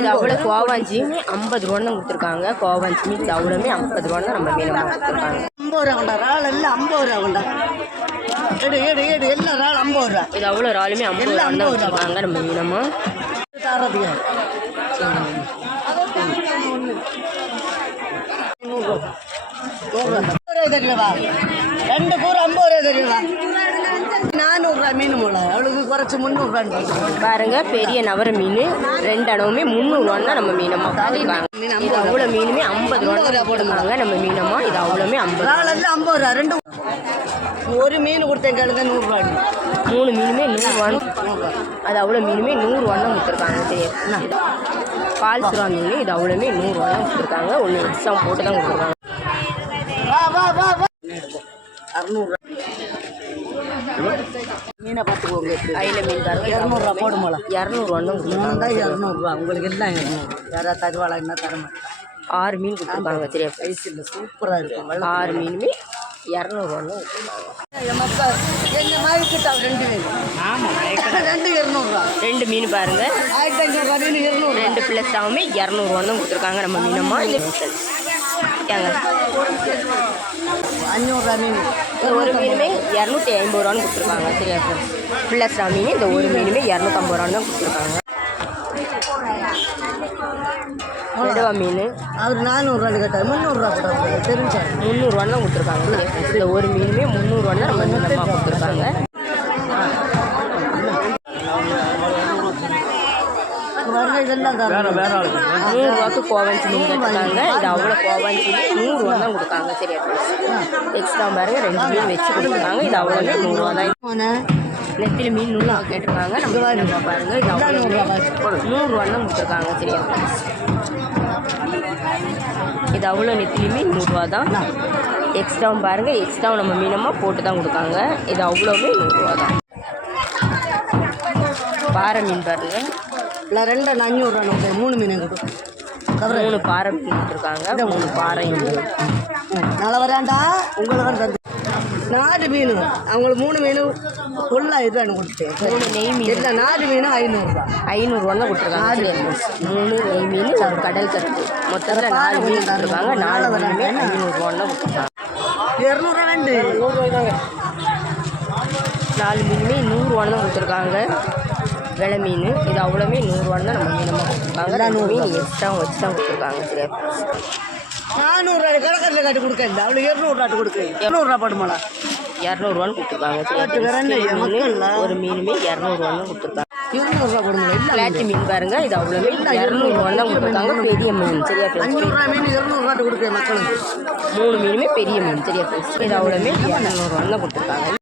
இது அவ்வளோ கோவாஞ்சியுமே ஐம்பது ரூபான்னு கொடுத்துருக்காங்க. கோவாஞ்சி மீன் அவ்வளோமே ஐம்பது ரூபான்னு நம்ம மீனமாக கொடுத்துருக்காங்க. ஐம்பது ரூபா கொண்டா இறால் எல்லாம் ஐம்பது ரூபா கொண்டா. எடு எடு எடு எல்லாம் இறால்? ஐம்பது ரூபா. இது அவ்வளோ ராலுமே ஐம்பது ரூபா. கொடுத்துருக்காங்க நம்ம மீனமாக தரதுங்க ரெண்டு கூறு ஐம்பது ரூபா தெரியவா நானூறுரூவா மீன் மூலம் அவளுக்கு குறைச்சி முந்நூறுரூவான்னு பாருங்க பெரிய நவர மீன். ரெண்டு அணவுமே முந்நூறுவான்னு தான் நம்ம மீனமாக கொடுத்துருக்காங்க. இது அவ்வளோ மீனுமே ஐம்பது ரூபா போட்டுருக்காங்க நம்ம மீனமாக இது அவ்வளோமே ஐம்பது ஐம்பது ரூபா ரெண்டு ஒரு மீன் கொடுத்தேன் கேளுங்க நூறுரூவா மூணு மீனுமே நூறுரூவான்னு அது அவ்வளோ மீனுமே நூறுரூவான்னு தான் கொடுத்துருக்காங்க. சரியா பால் சுறா மீன். இது அவ்வளோமே நூறுரூவா தான் கொடுத்துருக்காங்க. ஒன்று எக்ஸ்ட்ரா போட்டு தான் கொடுத்துருக்காங்க. வா வா வா வா. அறுநூறுவா மீனை பார்த்துக்கோங்க அயில மீன் பாருங்க இரநூறுவா போடுமோல இரநூறுவான்னு கொடுத்துருக்காங்க இரநூறுவா உங்களுக்கு எல்லாம் இரநூறு யாராவது தருவாளா என்ன தர மாட்டேன் ஆறு மீன் கொடுத்துருக்காங்க சரியா ஐஸ் இல்லை சூப்பராக இருக்கும். ஆறு மீனுமே இரநூறுவான்னு எங்கள் மயக்கிட்ட ரெண்டு மீன்? ரெண்டு இரநூறுவா. ரெண்டு மீன் பாருங்க. ஆயிரத்தி ஐநூறுரூவா மீன் இரநூறு ரெண்டு பிளஸ் ஆகுமே இரநூறுவான்னு தான் கொடுத்துருக்காங்க நம்ம மீனம்மா. இந்த அஞ்சூறுரூவா மீன். ஒரு மீனுமே இரநூத்தி ஐம்பது ரூபான்னு கொடுத்துருக்காங்க சரியா? பிளஸ் மீன் இந்த ஒரு மீனுமே இரநூத்தம்பது ரூபான்னு தான் கொடுத்துருக்காங்க. நெடுவா மீன். அவர் நானூறுரூவான்னு கேட்டார் முந்நூறுரூவா கூட தெரிஞ்சார் முந்நூறுவான்னு தான் கொடுத்துருக்காங்க. இந்த ஒரு மீனுமே முந்நூறுவான்னு நம்ம மீனமாக கொடுத்துருக்காங்க. நூறுரூவாக்கு கோவஞ்சி மீன் கேட்டிருக்காங்க இது அவ்வளோ கோவஞ்சி நூறுரூவா தான் கொடுக்காங்க. சரியா எக்ஸ்ட்ரா பாருங்க ரெண்டு மீன் வச்சு கொடுத்துருக்காங்க இது அவ்வளோமே நூறுரூவா தான். நெத்திலி மீன் நூறுரூவா கேட்டிருக்காங்க நம்ம நம்ம பாருங்க. இது அவ்வளோ நூறுரூவா தான். கொடுத்துருக்காங்க. சரியா இது அவ்வளோ நெத்திலி மீன். நூறுரூவா தான். எக்ஸ்ட்ராவும் பாருங்க. எக்ஸ்ட்ராவும் நம்ம மீனமாக போட்டு தான் கொடுக்காங்க இது அவ்வளோவே நூறுரூவா தான். பாறை மீன் பாருங்க. இல்லை ரெண்டு அஞ்சூறுரூவா நமக்கு மூணு மீன் கொடு கவரை. மூணு பாறை மீன் கொடுத்துருக்காங்க மூணு பாறை மீன் நல்லா வராண்டா? உங்களை தான் தந்து. நாலு மீன். அவங்களுக்கு மூணு மீன். ஃபுல்லாக இதுவானு கொடுத்தேன் மூணு நெய் மீன். இல்லை நாலு மீன் ஐநூறுரூவா ஐநூறுரூவான்னு கொடுத்துருக்காங்க. சரி. மூணு நெய் மீன் ஒரு கடல் கருத்து மொத்தத்தில் நாலு மீன் கொடுத்துருக்காங்க. நாலு மீனுமே ஐநூறுரூவான்னு கொடுத்துருக்காங்க. இரநூறுவா ரெண்டு நாலு மீனுமே நூறுரூவான்னு தான் கொடுத்துருக்காங்க. விலை மீன். இது அவ்வளோமே நூறுரூவான்னு தான் நம்ம மீனமாக கொடுத்துருக்காங்க ரெண்டு மீன் எக்ஸ்ட்ரா வச்சு தான் கொடுத்துருக்காங்க சரியா நானூறுரூவா கணக்கில் காட்டி கொடுக்க அவளுக்கு இரநூறுவாட்டு கொடுக்க இரநூறுவா போடுமாடா. இரநூறுவான்னு கொடுத்துருக்காங்க மீன் ஒரு மீனுமே இரநூறுவான்னு கொடுத்துருக்காங்க. இருநூறுவா இல்லை பிளாட்டி மீன்? பாருங்க. இது அவ்வளோமே இரநூறுவான்னு தான் கொடுத்துருக்காங்க. பெரிய மீன் சரியா மீன் மக்களுக்கு. மூணு மீனுமே பெரிய மீன் சரியா? இது அவ்வளோமே இரநூறுவான்னு தான் கொடுத்துருக்காங்க.